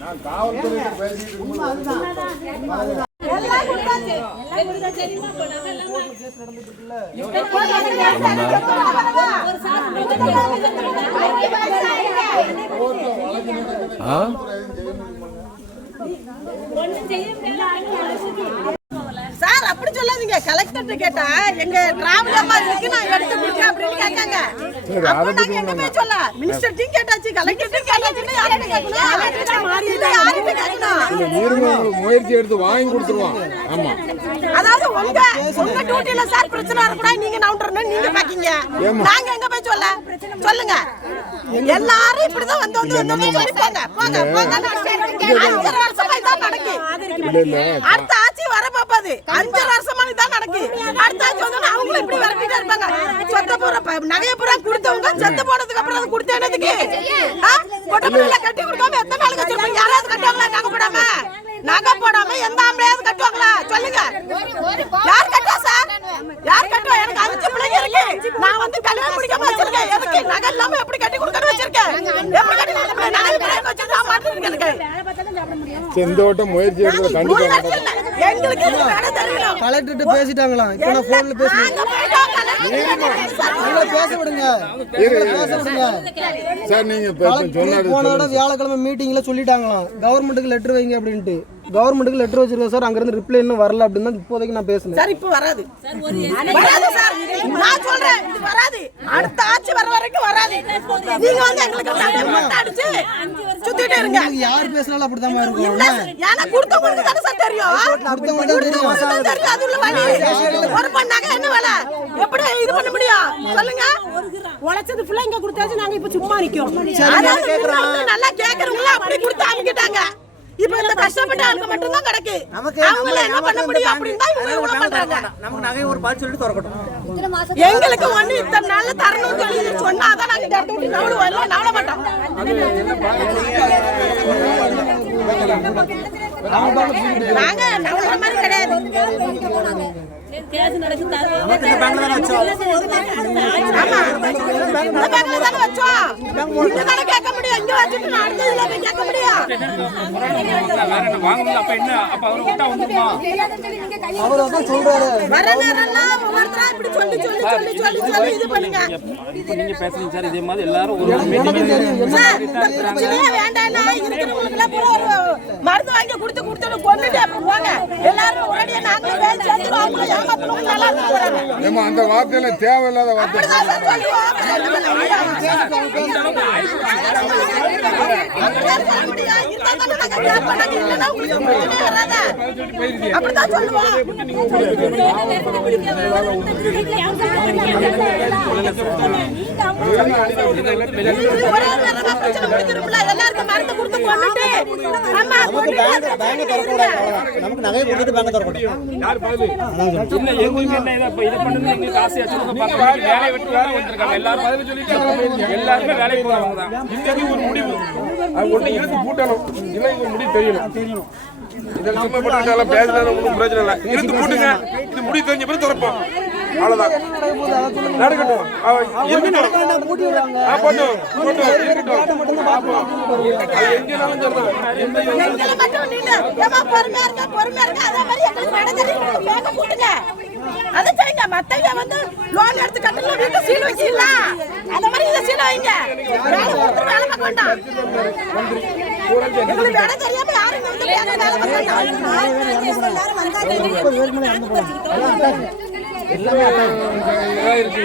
நான் காவல்துறையில பேசிட்டு இருக்கும்போது சார் அப்படி சொல்லாதீங்க. கலெக்டர் கேட்டா எங்க டிராவல் அம்மா இருக்கு நான் எடுத்து கொடுக்கிறேன் அப்படின்னு கேட்காங்க. அப்ப நாங்க எங்க போய் சொல்ல? மினிஸ்டர் டீ கேட்டாச்சு, கலெக்டர் டீ கேட்டாச்சுன்னா யார்கிட்ட கேட்கணும்? கலெக்டர் மாறி யார்கிட்ட கேட்கணும்? முயற்சி எடுத்து வாங்கி கொடுத்துருவாங்க. ஆமா, அதாவது உங்க டியூட்டில சார் பிரச்சனை இருக்கா, நீங்க நவுண்டறணும், நீங்க பாக்கீங்க. நாங்க எங்க போய் சொல்ல? சொல்லுங்க. எல்லாரும் இப்படிதான் வந்து சொல்லி போங்க போங்க போங்க. 5 வருஷமா இதான் நடக்கு. அடுத்த ஆட்சி வர போகுது. 5 வருஷமா இதான் நடக்கு. அடுத்த ஆட்சி வந்து அவங்களும் இப்படி வரட்டிட்டே இருப்பாங்க. சொத்த போற நகைய பூரா கொடுத்தவங்க செத்து போனதுக்கு அப்புறம் அது கொடுத்த என்னதுக்கு? கொட்டப்புள்ள கட்டி கொடுக்காம எத்தனை நாள் கட்டிருப்பாங்க? யாராவது கட்டுவாங்களா? நகை போடாம எந்த ஆம்பளையாவது கட்டுவாங்களா? சொல்லுங்க. யார் கட்டுவா சார்? யார் கட்டுவா? எனக்கு 5 பிள்ளைங்க இருக்கு. நான் வந்து கல்யாணம் முடிக்காம வச்சிருக்கேன். எதுக்கு நகை இல்லாம எப்படி கட்டி கொடுக்கணும் வச்சிருக்கேன்? எப்படி கட்டி கொடுக்கணும்? நகை பிள்ளைங்க வச்சிருக்கா மாட்டிருக்கு. இந்த வட்டம் முயற்சி எடுத்து கண்டிப்பா எங்களுக்கு வேலை தெரியல. கலெக்டர்ட்ட பேசிட்டாங்களாம். இப்போ நான் போன்ல பேசுறேன். பேச விடுங்க. சார் நீங்க போன தடவை வியாழக்கிழமை மீட்டிங்ல சொல்லிட்டாங்களாம் கவர்மெண்ட்டுக்கு லெட்டர் வைங்க அப்படின்ட்டு. கவர்மெண்ட்டுக்கு லெட்டர் வச்சிருக்கேன் சார். அங்க இருந்து ரிப்ளை இன்னும் வரல அப்படின்னு தான் இப்போதைக்கு நான் பேசுனேன் சார். இப்போ வராது சார். நான் சொல்றேன் இது வராது. அடுத்த ஆட்சி வர வரைக்கும் வராது. நீங்க வந்து எங்களுக்கு மொட்டை அடிச்சு சுத்திட்டே இருங்க. யார் பேசினாலும் அப்படிதான் இருக்கும். ஏன்னா கொடுத்தவங்களுக்கு தான சார் தெரியும். கொடுத்தவங்களுக்கு தெரியும். அது உள்ள வழி ஒரு பண்ணாங்க என்ன வேலை? எப்படி இது பண்ண முடியும் சொல்லுங்க? உழைச்சது ஃபுல்லா இங்க கொடுத்தாச்சு. நாங்க இப்ப சும்மா நிக்கோம். நல்லா கேக்குறவங்கள அப்படி கொடுத்து அனுப்பிட்டாங்க. இப்ப இந்த கஷ்டப்பட்ட ஆளுங்க மட்டும் தான் கிடக்கு. அவங்கள என்ன பண்ண முடியும் அப்படின்னு தான் இவங்க பண்றாங்க. நமக்கு நகை ஒரு பால் சொல்லிட்டு தரக்கட்டும். எங்களுக்கு ஒண்ணு இத்தனை நாள்ல தரணும்னு சொல்லி சொன்னாதான் நாங்க இடத்த விட்டு நவள மாட்டோம். நாங்க நவள மாதிரி கிடையாது. மருந்து வாங்கி கொடுத்து கொடுத்து கொண்டுட்டு போங்க. எல்லாரும் அந்த வார்த்தையில தேவையில்லாத வார்த்தை. எல்லாருக்கும் மருந்து கொடுத்து கொண்டுட்டு நமக்கு நகை கொடுத்துட்டு பேங்க் தரக்கட்டும். யார் பதில் என்ன எங்களுக்கு என்ன இத இத பண்ணனும் நீங்க காசு அச்சுங்க பக்கத்துல வேலைய விட்டு வேலை வந்திருக்காங்க. எல்லாரும் பதில் சொல்லிட்டு எல்லாரும் வேலைக்கு போறவங்க தான். இன்னைக்கு ஒரு முடிவு அது ஒண்ணு இழுத்து பூட்டணும். இல்ல ஒரு முடிவு தெரியணும். இதெல்லாம் சும்மா போட்டுட்டால பேசறதுல ஒண்ணும் பிரச்சனை இல்ல. இழுத்து பூட்டுங்க. இது முடிவு தெரிஞ்ச பிறகு திறப்போம். அவ்வளவுதான் நடக்கட்டும். இருக்கட்டும். போட்டும் இருக்கட்டும். அது எங்கேனாலும் சொல்லலாம். எங்களை மட்டும் நின்னு, ஏம்மா பொறுமையா இருங்க. அதே மாதிரி எங்களுக்கு நடந்தது பேக்க கூட்டுங்க. அதை செய்யுங்க. மத்தவங்க வந்து லோன் எடுத்து கட்டல வீட்டு சீல் வச்சிடலாம். அந்த மாதிரி இதை சீல் வைங்க. வேலை கொடுத்து வேலை பார்க்க வேண்டாம். எங்களுக்கு வேலை தெரியாம யாரும் வந்து வேலை பார்க்க வேண்டாம். எல்லாமே இருக்கு.